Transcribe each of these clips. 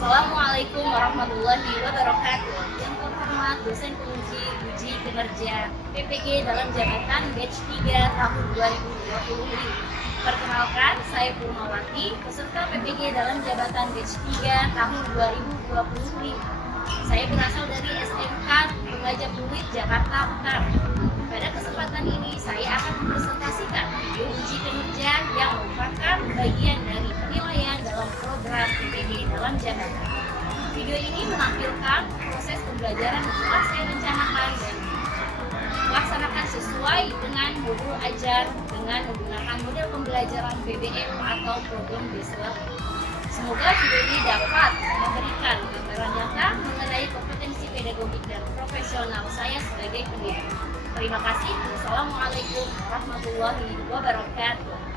Assalamualaikum warahmatullahi wabarakatuh. Yang terhormat dosen penguji uji kinerja PPG dalam jabatan batch 3 tahun 2020. Perkenalkan, saya Purnawati, peserta PPG dalam jabatan batch 3 tahun 2020. Saya berasal dari SMK Pengajar Pluit, Jakarta Utara. Pada kesempatan ini, saya akan mempresentasikan video uji kinerja yang merupakan bagian dari penilaian dalam program PPG dalam jabatan. Video ini menampilkan proses pembelajaran yang telah saya rencanakan dan melaksanakan sesuai dengan modul ajar dengan menggunakan model pembelajaran PBM atau program based learning. Semoga video ini dapat memberikan gambaran nyata mengenai kompetensi pedagogik dan profesional saya sebagai pendidik. Terima kasih. Wassalamualaikum warahmatullahi wabarakatuh.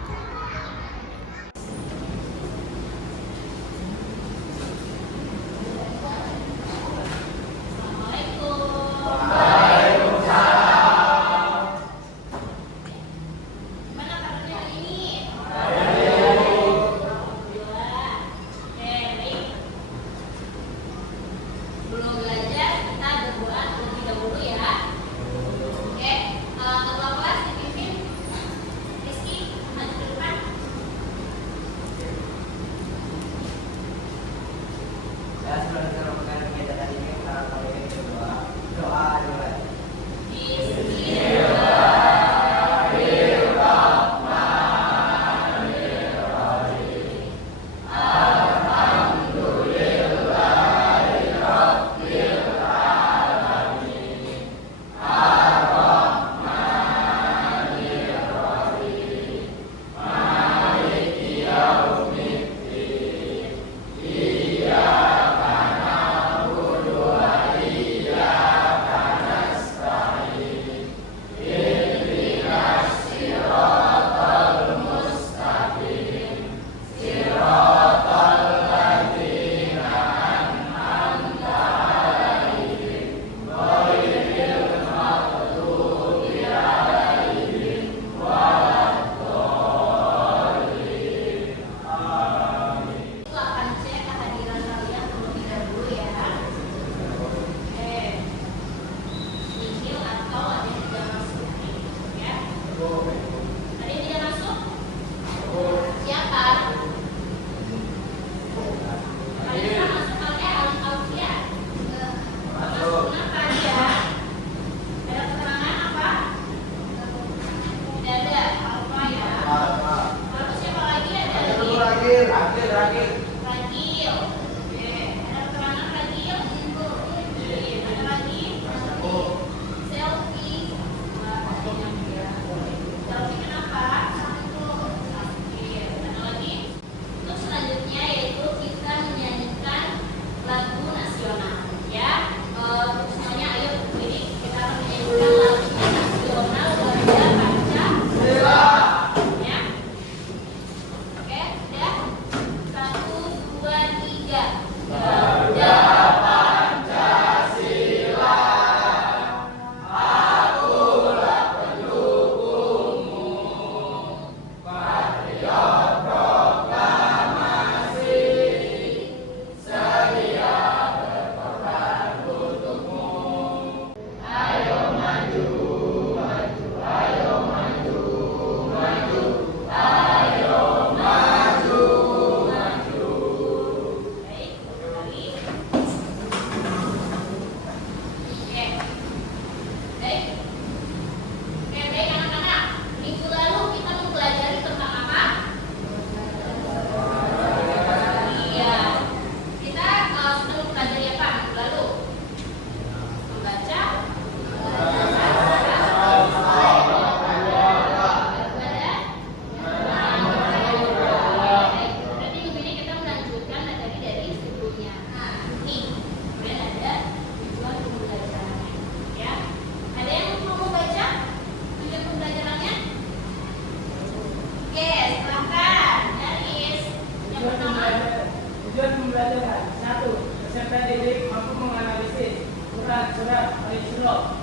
Tujuan pembelajaran 1. Peserta didik mampu menganalisis surat Al-Isra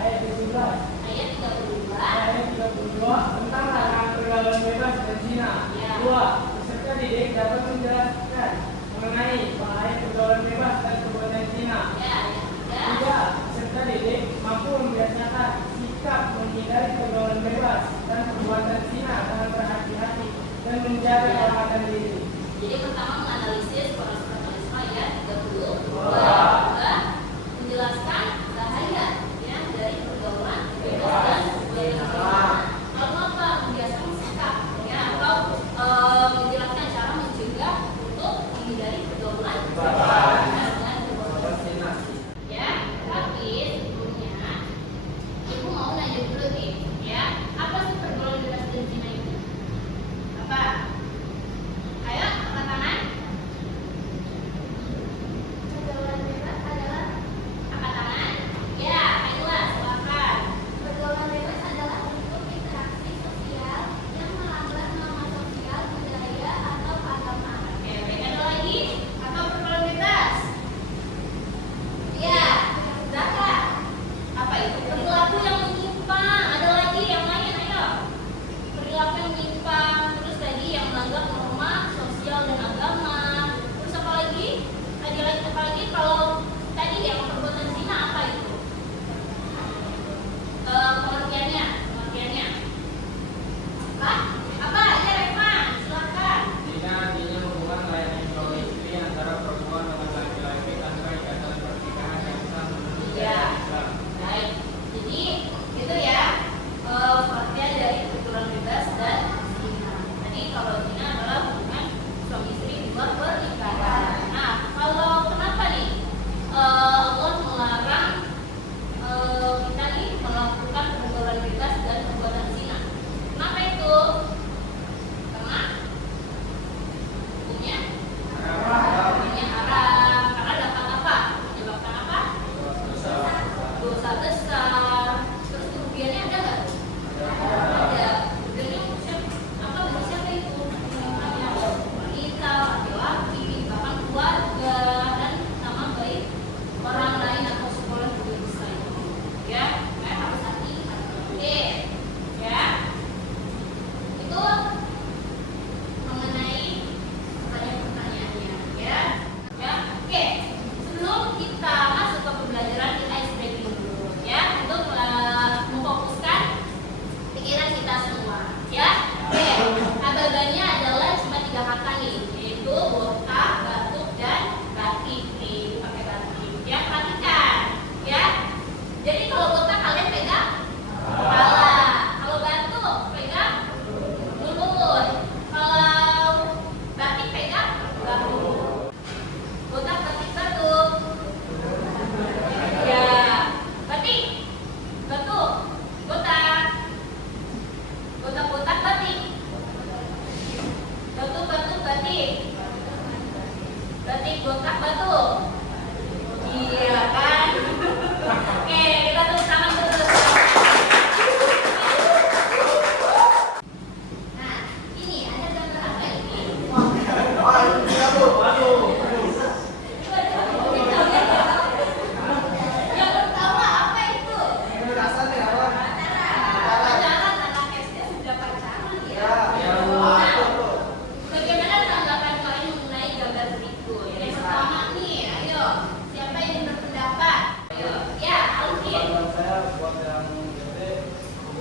ayat 17 tentang larangan pergaulan bebas dan zina. 2. Peserta didik dapat menjelaskan mengenai bahaya Ketik bokap batu. Iya kan? Oke, kita tepuk tangan terus. Nah, ini ada gambar apa ini? Yang pertama apa itu? Pacaran, anak SD sudah pacaran ya. Bagaimana tanggapan kalian mengenai gambar berikut? Yang pertama nih, ayo, siapa yang berpendapat? Ayo, ya, Alvin. Kalau saya buat yang gede,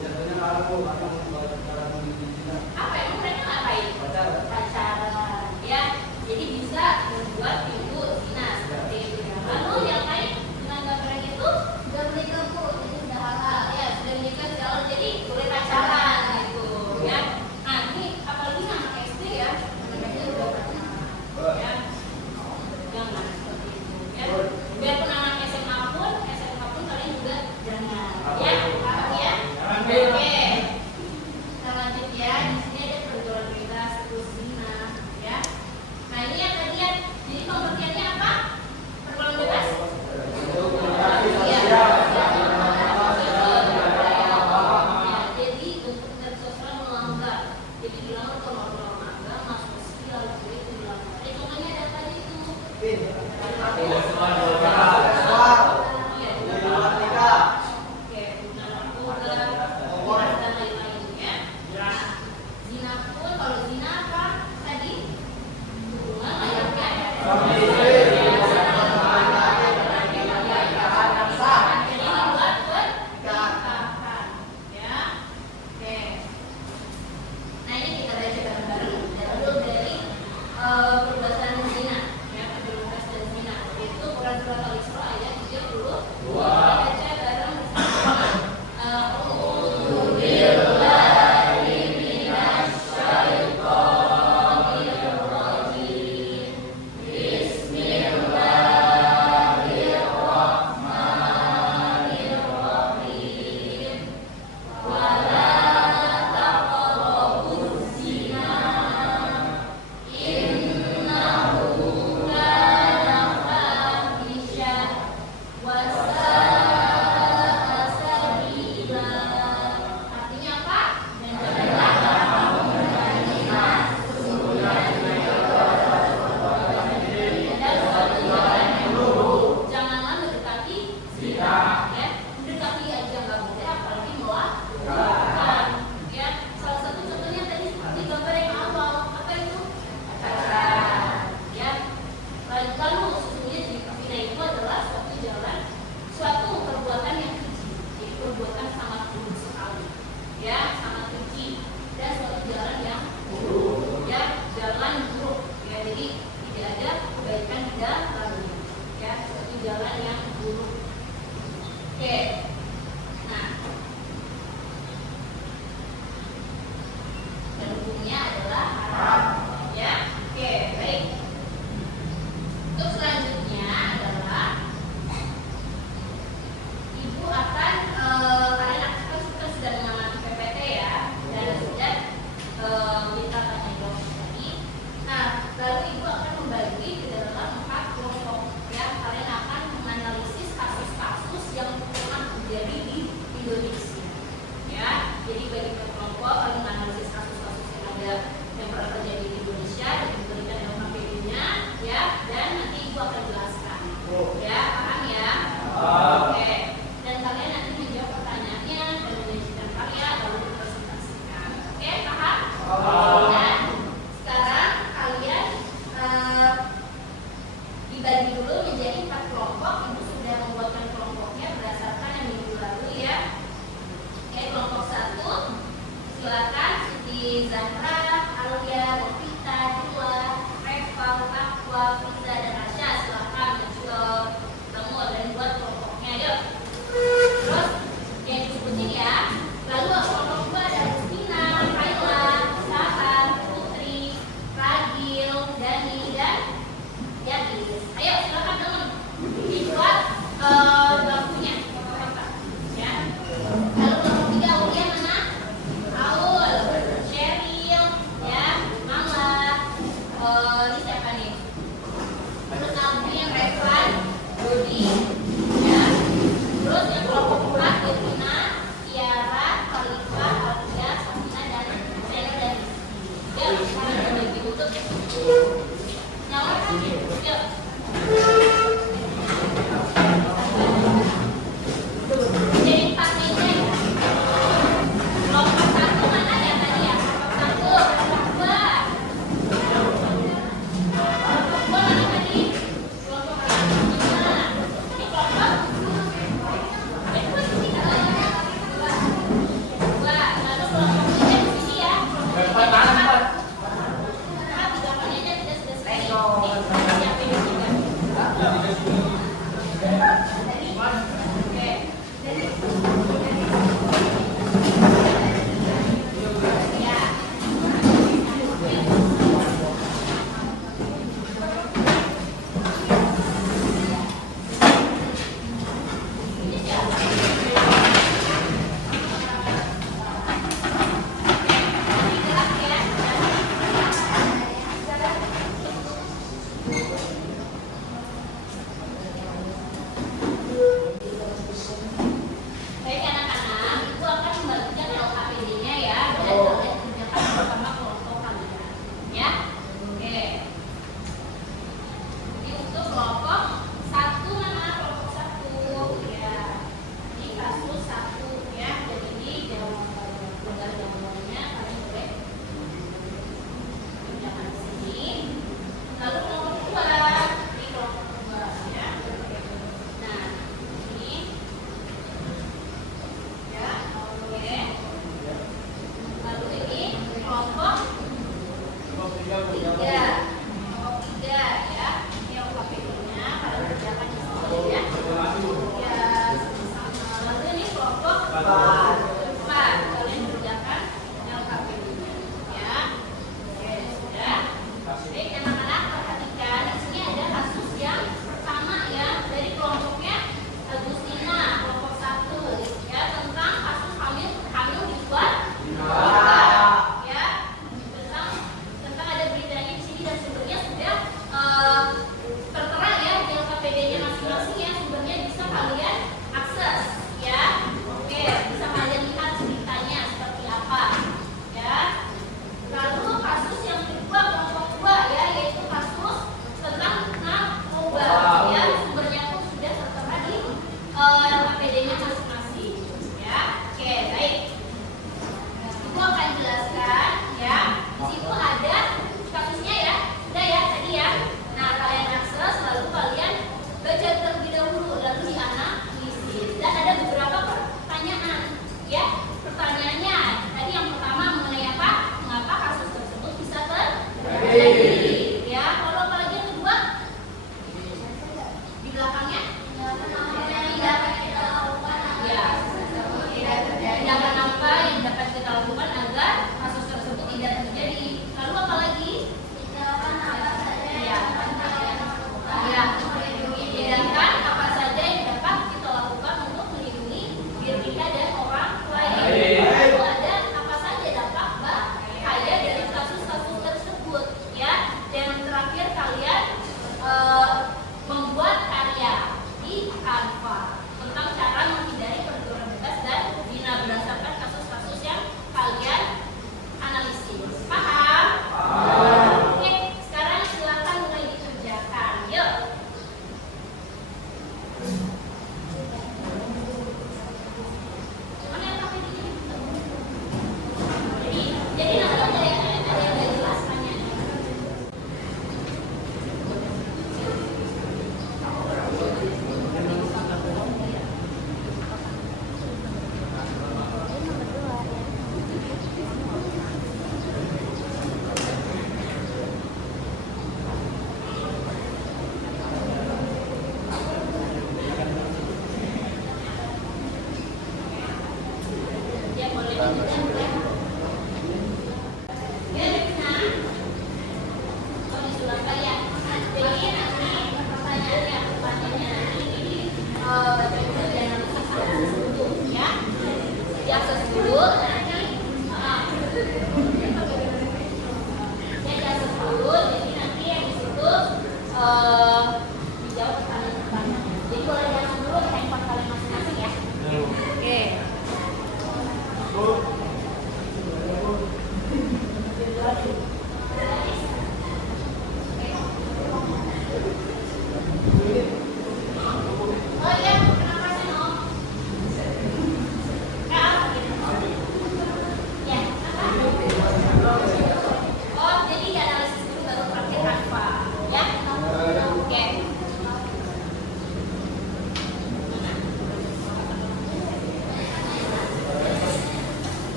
jatuhnya ngaruh atau buat cara mendidikannya. Apa emang mereka ngapain? Pacaran. Pacaran, ya. Jadi bisa membuat pintu zina seperti itu ya. Lalu yang lain dengan gambar itu sudah menikah bu, jadi sudah halal ya, sudah menikah sejak awal, jadi boleh pacaran gitu ya. Nah ini apalagi anak SD ya, mereka udah pacaran ya. Jangan seperti itu ya. Biarpun anak SMA pun kalian juga jangan ya. Paham ya? Oke. Kita lanjut ya. Di sini ada pergaulan bebas terus zina ya. Nah ini yang tadi ya. Jadi pengertiannya apa? Pergaulan bebas? Iya. Ya, jadi untuk dari sosial melanggar. Jadi dilanggar ke norma agama, sosial, itu dilanggar. Contohnya ada apa itu? Oke, guna narkoba, miras dan lain-lain ya. Nah, zina pun kalau zina apa tadi? Hubungan layaknya. Jadi dibuat pernikahan ya. Oke. Nah ini kita baca bareng-bareng. Dulu dari perbuatan zina ya, perbuatan dan zina. Itu Quran surat Al-Isra ayat 32. Baca bareng bersama. Artinya apa? Janganlah mendekati zina ya. Mendekati aja nggak boleh, apalagi melakukan ya. Salah satu contohnya tadi seperti gambar yang awal, apa itu? Pacaran ya. Lalu sesungguhnya zina itu adalah suatu perbuatan yang keji, jadi perbuatan sangat buruk sekali ya, sangat keji, dan suatu jalan yang buruk ya, jalan buruk ya. Jadi tidak ada kebaikan di dalamnya ya, suatu jalan yang buruk. Oke, nah dan hukumnya adalah haram ya. Oke, baik. Untuk selanjutnya adalah Ibu akan kalian kan sudah mengamati PPT ya, dan sudah minta tanya jawab tadi. Nah, lalu Ibu akan membagi ke dalam 4 kelompok ya. Kalian akan menganalisis kasus-kasus yang pernah terjadi di Indonesia ya. Jadi bagi per kelompok kalian menganalisis kasus-kasus yang ada yang pernah terjadi di Indonesia dan diberikan dalam KPU-nya ya, dan nanti Ibu akan jelaskan ya. Paham ya? Oke. Dan kalian nanti menjawab pertanyaannya dan menyajikan karya lalu dipresentasikan. Oke, paham? Dan sekarang kalian dibagi dulu menjadi 4 kelompok. Ibu sudah membuatkan kelompoknya berdasarkan yang minggu lalu ya. Oke, kelompok 1 silakan Siti Zahra, Alia, Novita, Jula, Reva, Aqua, Fiza, dan Asya. Silakan ketemu dan buat kelompoknya. Yuk. Terus yang disebutin ya. Lalu kelompok 2 ada Rustina, Kaila, Sahar, Putri, Ragil, Dani, dan Yatis. Ayo silakan teman dibuat bangkunya ya. Lalu kelompok 3 Aulia mana? Aul, Sheryl, ya, Mama, ini siapa nih? Menurut Nabi yang Revan, Dodi, ya. Terus yang kelompok 4 Irina, Tiara, Khalifah, Aldia, Samina, dan Seno dan ya, sekarang bagi tutup. Nyalakan, yuk. Jadi 4 meja ya. Kelompok 1 mana ya tadi ya? Kelompok 1, kelompok 2. Kelompok 2 mana tadi? Kelompok 5. Ini kelompok posisi kalau dua. Lalu kelompok 3 di sini ya. Kelompok 4. Nah, 3 aja tidak sudah selesai. Ini siapin di sini. Oke. Ya. Ini siapa? Ini gerak ya.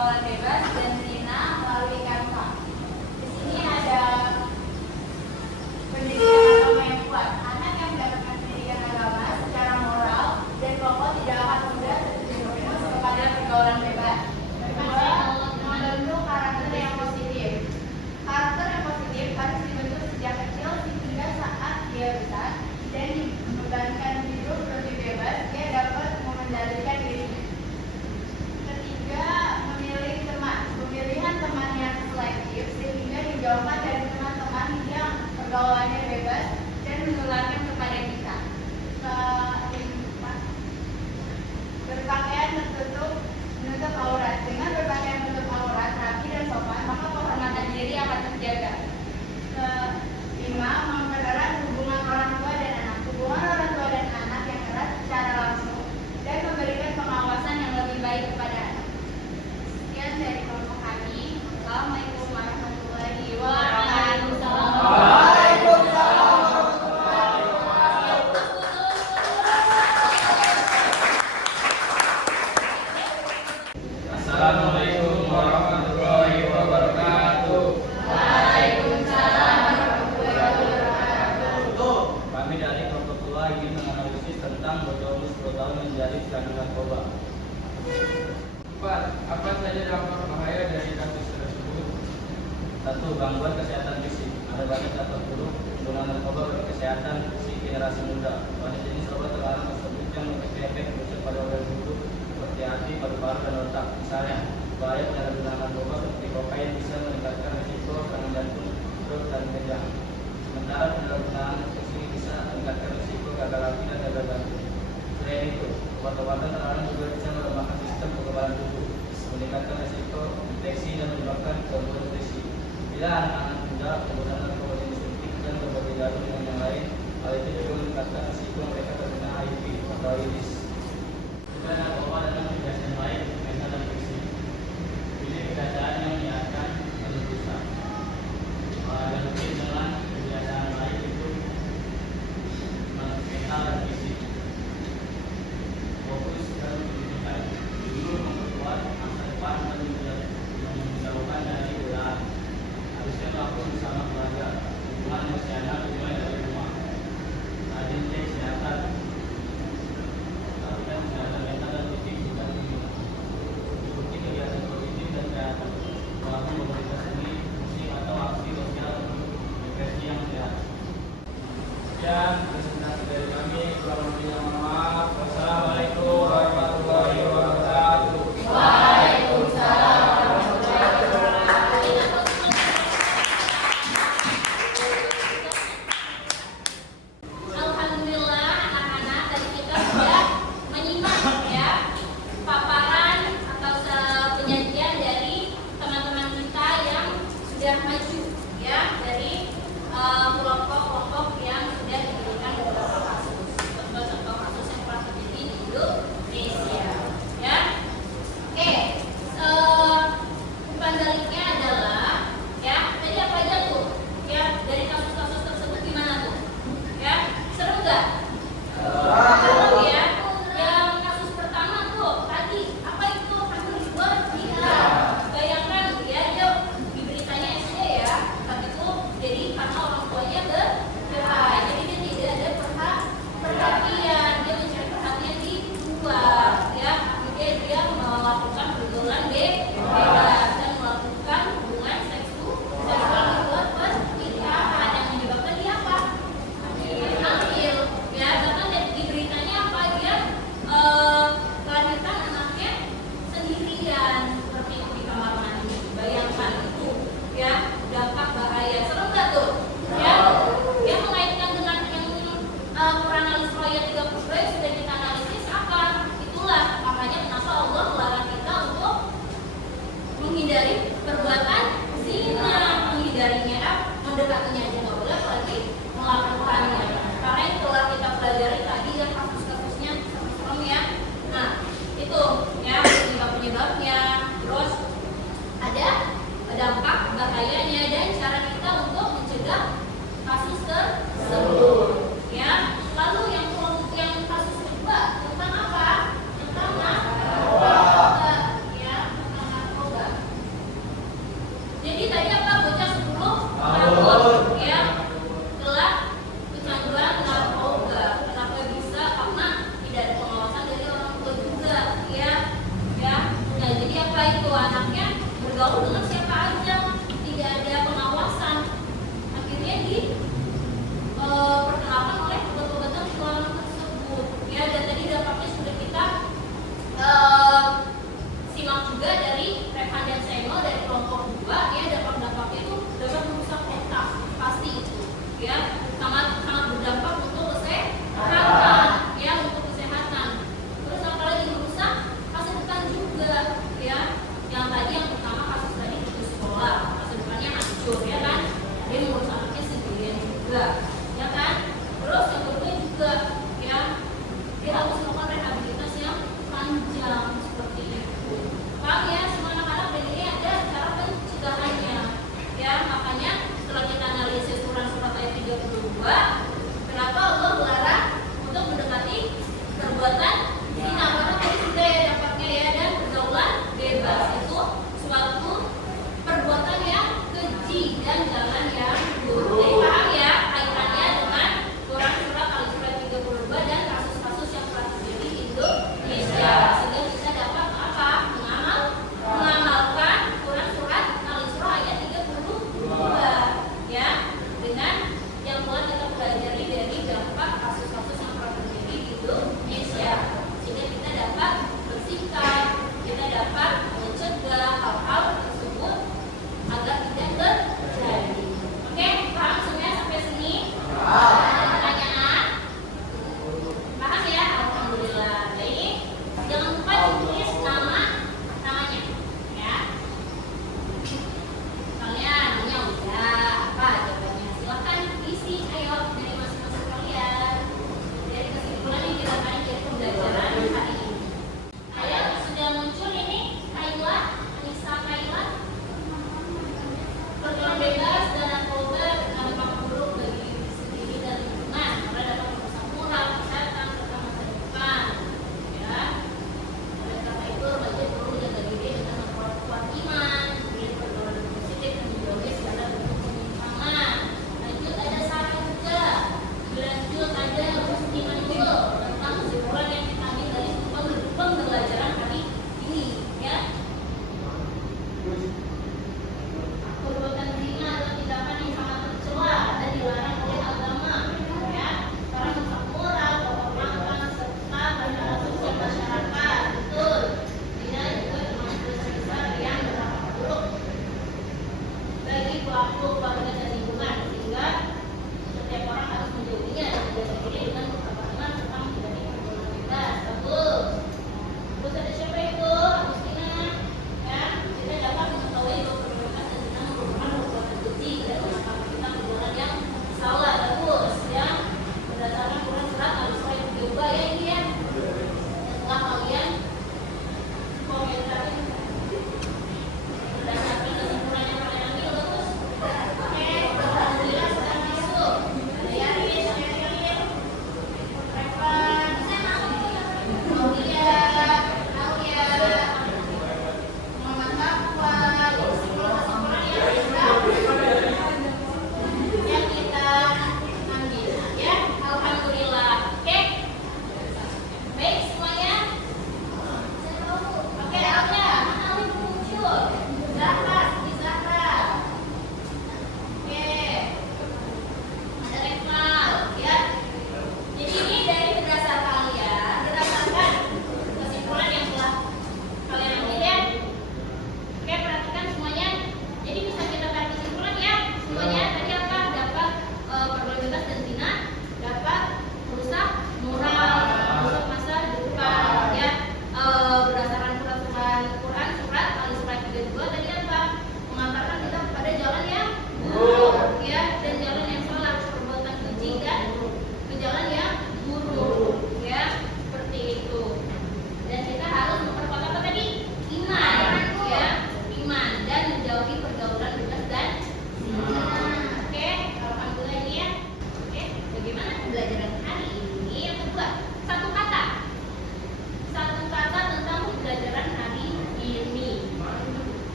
pergaulan bebas dan zina melalui Canva. Di sini ada pendidikan agama yang kuat. Anak yang mendapatkan pendidikan agama secara moral dan pokok tidak akan mudah terjerumus kepada pergaulan bebas. Kedua, membentuk karakter yang positif. Karakter yang positif harus dibentuk sejak kecil sehingga saat dia besar dan dibebankan hidup lebih bebas, dia dapat mengendalikan dirinya. Ketiga, memilih teman. Pemilihan teman yang selektif sehingga dijauhkan dari teman-teman yang pergaulannya bebas dan menularkan kepada kita. Keempat, berpakaian menutup aurat. Dengan berpakaian menutup aurat rapi dan sopan, maka kehormatan diri akan terjaga. Kelima, mempererat hubungan orang tua dan anak. Hubungan orang tua dan anak yang erat secara langsung dan memberikan pengawasan yang lebih baik kepada anak. Sekian dari kelompok kami. Assalamualaikum warahmatullahi wabarakatuh. Assalamualaikum warahmatullahi wabarakatuh. Kami dari kelompok tua ingin menganalisis tentang berdomus 10 tahun menjadi pecandu narkoba. 4. Apa saja dampak bahaya dari kasus tersebut? 1. Gangguan kesehatan fisik. Ada banyak dampak buruk penggunaan narkoba bagi kesehatan si generasi muda. Pada jenis obat terlarang tersebut yang memiliki efek buruk pada organ tubuh seperti hati, paru-paru, dan otak. Misalnya, bahaya penyalahgunaan narkoba seperti kokain bisa meningkatkan risiko serangan jantung, stroke, dan kejang. Sementara penyalahgunaan ekstasi bisa meningkatkan risiko gagal hati dan gagal jantung. Selain itu, obat-obatan terlarang juga bisa melemahkan sistem kekebalan tubuh, meningkatkan risiko infeksi dan menyebabkan gangguan nutrisi. Bila anak-anak muda penggunaan narkoba jenis suntik dan berbagai jarum dengan yang lain, hal itu juga meningkatkan risiko mereka terkena HIV atau AIDS. Juga narkoba dalam kebiasaan lain, mental dan fiksi. Pilih kebiasaan yang menyehatkan dan susah. Dan mungkin dengan kebiasaan lain itu mental dan fisik. Fokus dan pendidikan. Dulu memperkuat masa depan dan menjauhkan dari godaan. Harusnya melakukan bersama keluarga. Hubungan emosional dimulai dari rumah. Rajin cek kesehatan. perbuatan